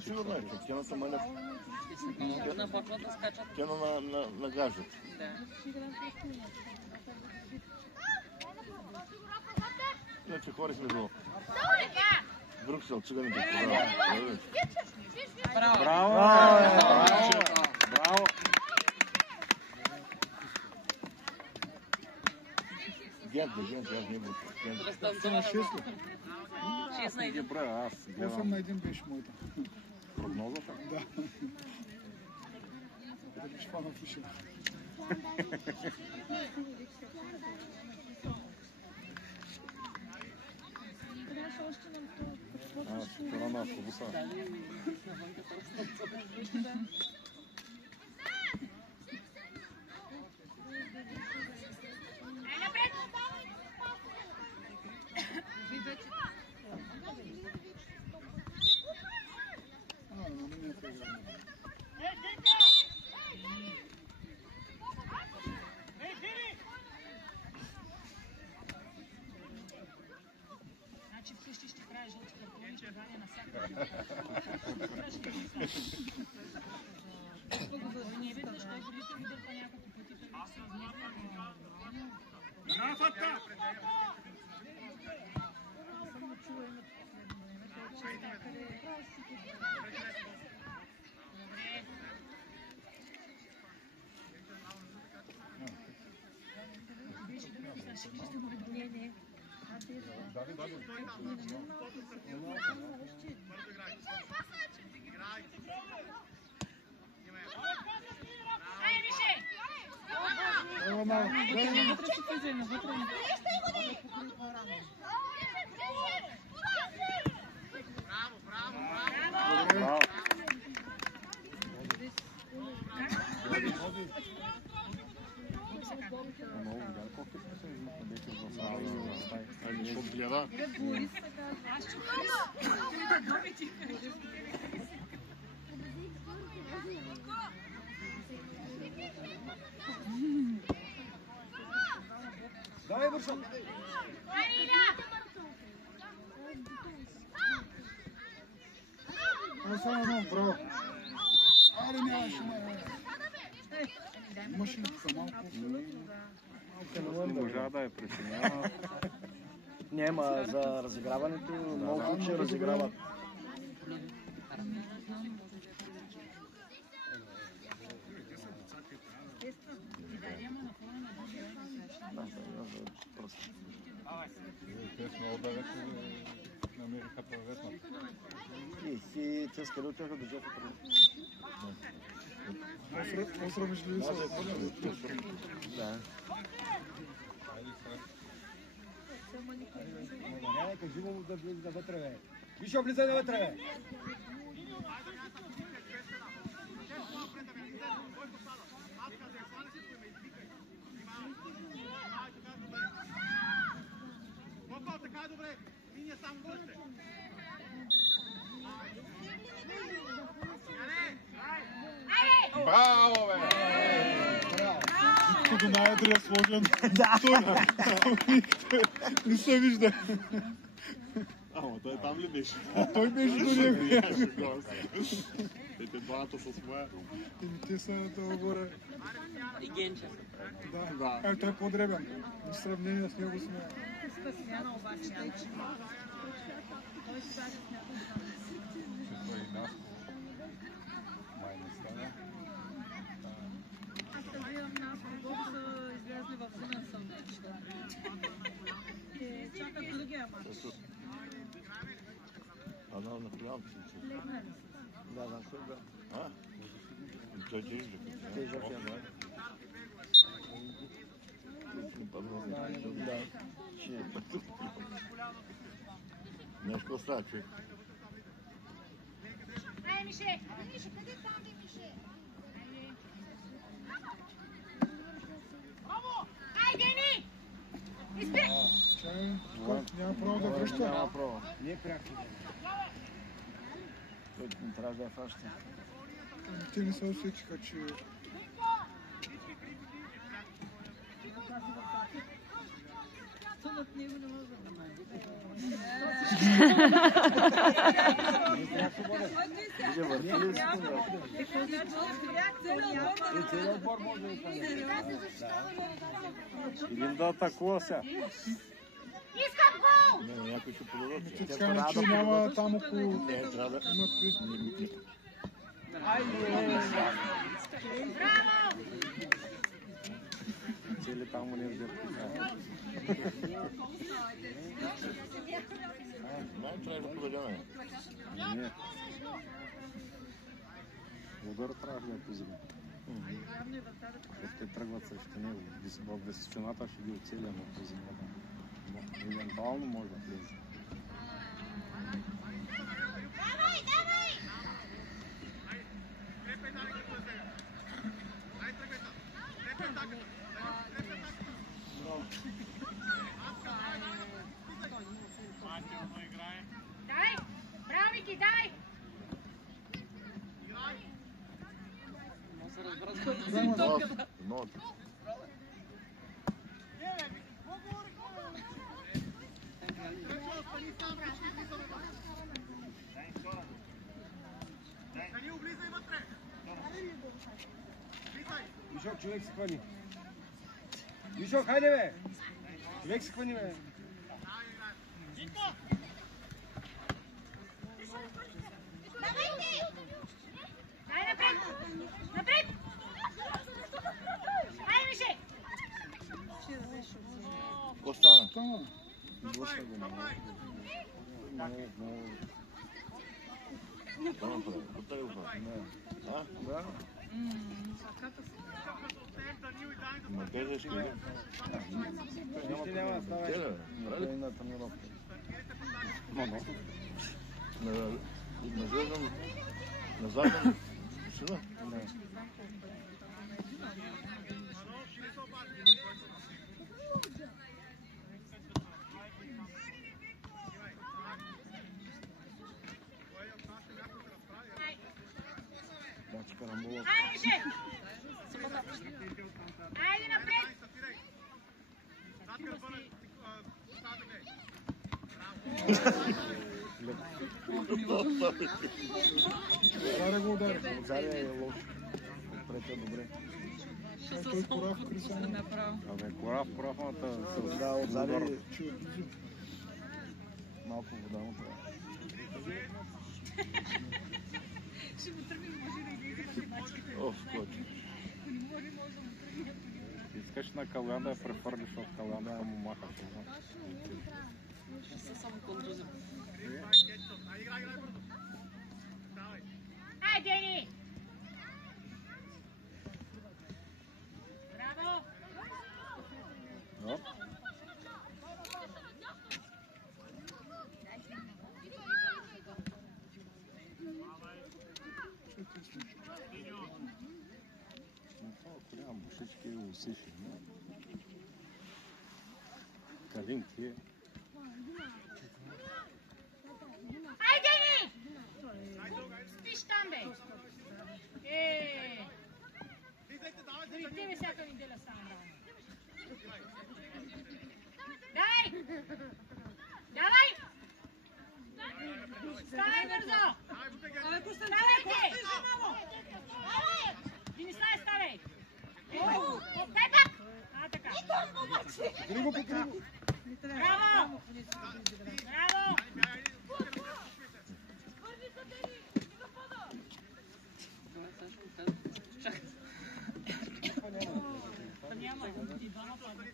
сигурно е. Кено са малят. На почват да скачат. Кено нагаждат. Да. Иначе хорихме до Брюксел, циганите. Браво! Браво! Браво! Гент, аз не буду. Це на 6 ли? 6 на 1. Добре, аз 8 гледам на 1 беше моята. прогнозата. Да. Да биш фанов пише. Вчера на автобуса. Значи вкъщи ще правя жълти картони, ще ваня на всяка. Не веднъж, той дори се видя по няколко пъти. Давай, Бурса! Само, браво! Аре, нямаше машината малко. Не можа да я преценява. Няма за разиграването, много случаи разиграват. Те сме отдалеч намериха правветната. И си цъскали от тяха бюджета. Осрамиш ли са? Да. Нека живо да влиза навътре, бе. Виж, влизай навътре, бе. Така добре, мине само връща. Браво, бе! Тук най-едре е сложен. Не се вижда. Ама той там ли беше? Той беше до него. Те двамата с моя. Те са на това горе. И Генче. Да. Той е по-дребен. В сравнение с него сме. Смяна обаче. Той сега се смята. Той и нас. Май не стана. Аз разбирам нас, колко са излезли в зимен сън. Чакат другия матч. На коляното си чу. Да, да, да. А? Той тежък. Тежък е, да. Да. Нещо остава, човек. Ай, Мише! Мише, къде там бе, Мише? Браво! Ай, Дени! Изпи! Чай, няма право да връща. Няма право. Не е пряко. Той не трябва да я фаща. Те не се усетиха, че... Сънът него не може да Вие върви ли си това? И целият отбор може да стане. Идем да атакува сега. Искам гол! Не, някой ще подадат. Че така че няма там около... Не, трябва да... Браво! Цели там не вдърпи. Май трябва да поведеме. Не. Удар трябва да позима. Те тръгват срещу него. В височината ще ги оцеля на позимата. Евентуално може да влезе. Дай! Браво, Вики, дай! Но, Вишок, човек се хвани. Вишок, хайде бе! Човек се хвани бе! Дай напред! Напред! Ай, Мише! какво стана? Блъсна го много. Какво направи? Какво го прави? А? Да. Ма те защо ли? Нищо няма да става. Те да, Да и на тренировка. Нагледам на заден сина. Не. Значи карамбола. Ай, Мише! Айде напред! Заре го удари. Заря е лош. Отпред е добре. Той Корав Крисано. Абе, корафната с да, отзади малко вода му трябва. Оф, коти. Искаш на Калян да я префърлиш от Калян да му маха. Ще са само контузия. Ай, Дени! Браво! Оп. Коля, бушички и усиши. Калин ти е. Ай, Дени! Спиш там, бе! Дори тебе всяка неделя стана рано. Дай! Давай! Ставай бързо! Ставайте! Динислав, ставай! Дай пак! А, така. Браво! Браво! Няма. И двама падат.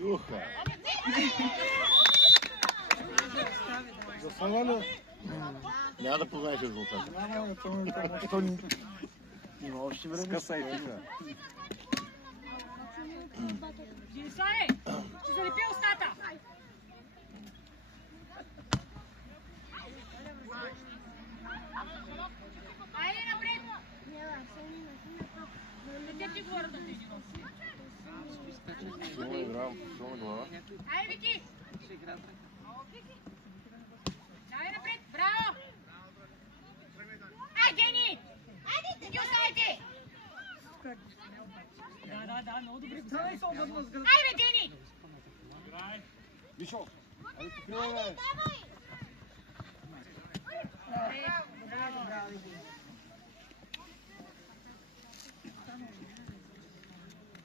Юха. Засала ли? Няма да познаеш резултата. Няма, Има още време. Скъсай ти, бе. Диниславе, ще залепи устата. Айде напред. Не те ти говорят на тези носи. Силно играл, силна глава. Айде, Вики. Ще играят. Давай напред. Браво. Ай, Гени. Ги оставайте. Да, много добре. Това са удобно с гръб. Айде, Дени! Вишо, айде покриваме. Браво.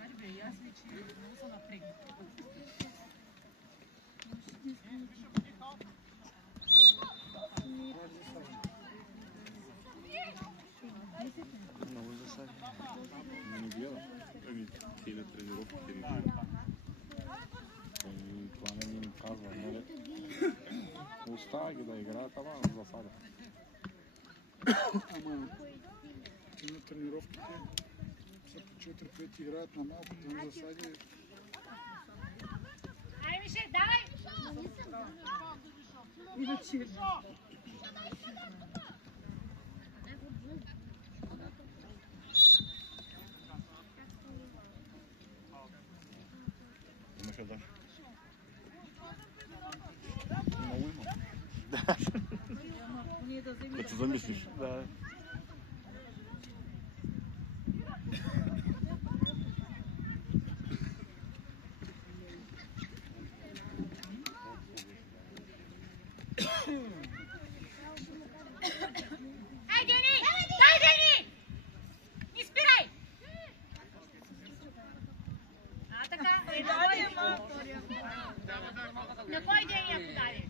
Айде бе, аз вече много са напрегнати. Много засади. Не гледа. Цели тренировки. И това не им казва, нали? Оставя ги да играят, ама засада. Ама на тренировките са по 4-5 играят на малко, там засади. Айде, Мише, давай! Иначе. Имаше да. Много има. Като се замислиш. Да. Ай, Дени! Дай, Дени! Не спирай! А, така. На кой Дени я подаде?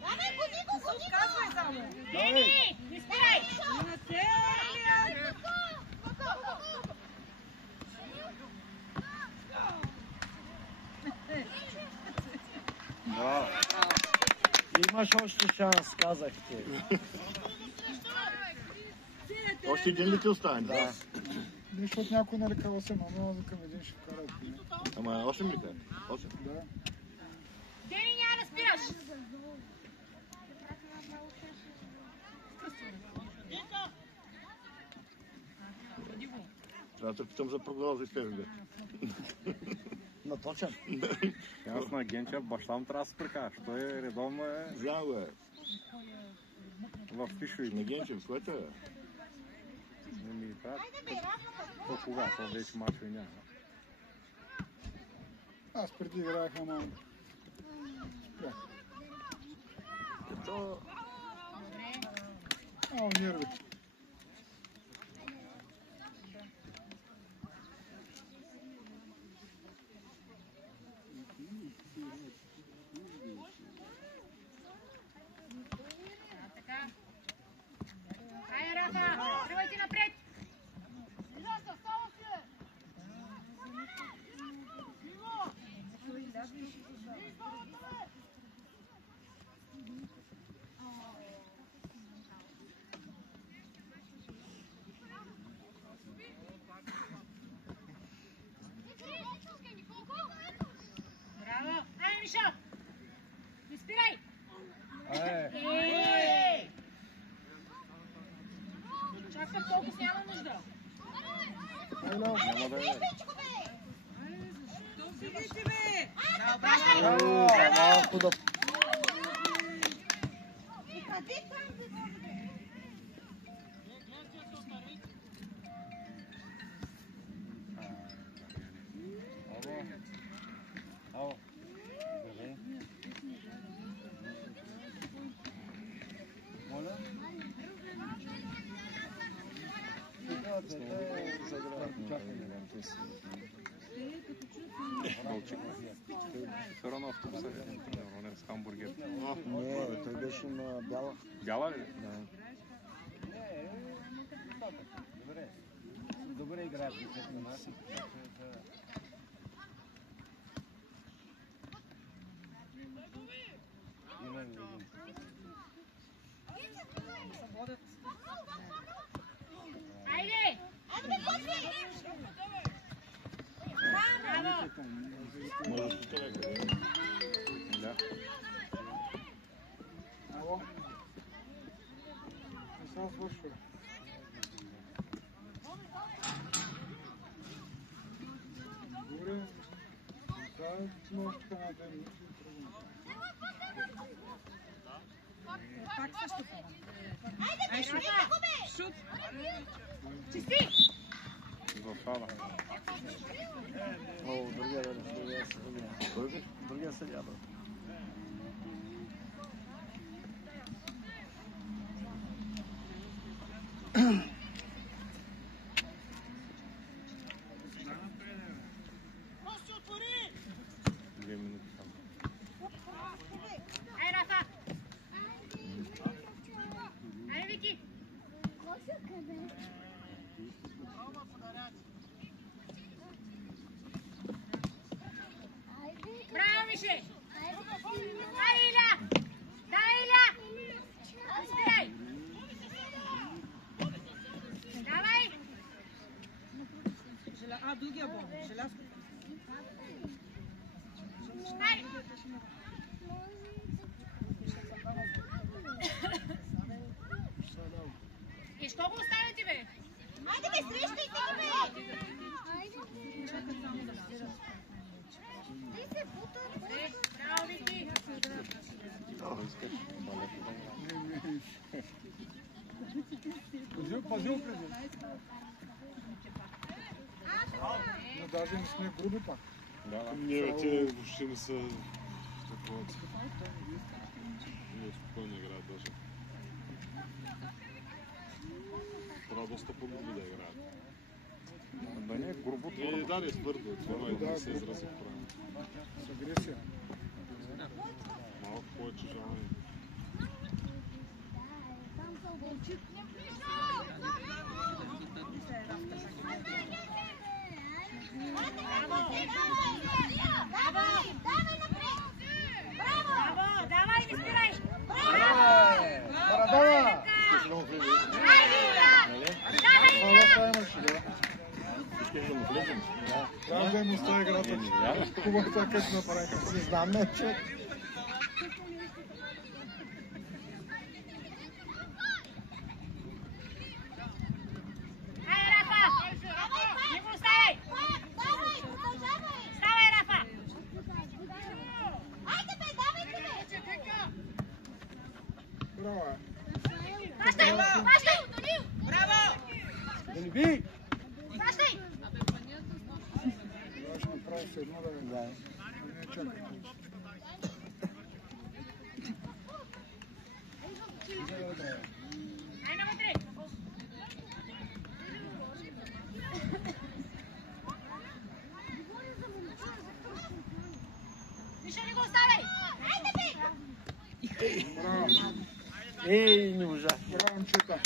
Давай, ходи го! Казвай само. Дени! Не спирай! На целия. Да. Имаш още шанс, казах ти. Още един ли ти остане? Да. Нещо от някой нарекава се, но към един ще вкара. Ама 8 ли те? 8. Да. Дени, няма да спираш! Трябва да те питам за прогноза и следващия. Наточен. Аз на Генча баща му трябва да се прикажа. Той е редовно Знам го е. в фишовите. На Генчев, което е? Не ми правят. То кога? То вече мачове няма. Аз преди играех, ама... Спрях. Ето... Ало, нерви. Айде, Рафа! Тръгвайте напред! Браво! Айде, Мишо! Не спирай! Ей! Чакам толкова няма нужда. Няма да е. Седите, бе! Малко да... Ало. Добре. Моля? Все равно автобуса е тренирован с хамбургер. Не, той беше на бяла. Бяла ли? Да. Добре. Добре играят на нас. Айде! Браво! Може да се леко. Да. Ало. Не съм свършил. Добре. Да, има още така на 2 минути. Пак също. Айде, Шут! Чисти! Засада. О, другия съдия. Другия съдия. Две минути там. Ай, Рафа! Ай, Вики! Браво, Мише! Дай, Иля! Дай, Иля! Спирай! Давай! Другия бомб. Желязко. Дай! И що го оставяте, бе? Айде бе, срещайте ги, бе! Браво, Вики! Пазил преди. Но даже не сме груби пак. Да. Не, те въобще не са такова. Не, спокойно играят даже. Трябва доста по-груби да играят. Да не, грубо И да, не твърдо. Това не се изразих правилно. С агресия. Малко повече желание. Браво! Давай, не спирай! Марадона! Искаш да му влезем? Искаш да му влезем? Трябва да им оставя играта. Хубаво това как направиха. Не знам, не, че... Ай, Рафа! Не го оставяй! Ставай, Рафа! Браво, е. Мащай! Мащай! Браво! Да не би! Мащай! Това ще направи се едно да е. Не чакай. Ай, навътре! Миша, не го оставяй! Айде, бе! Браво. Ей, не можа. Браво, момчета.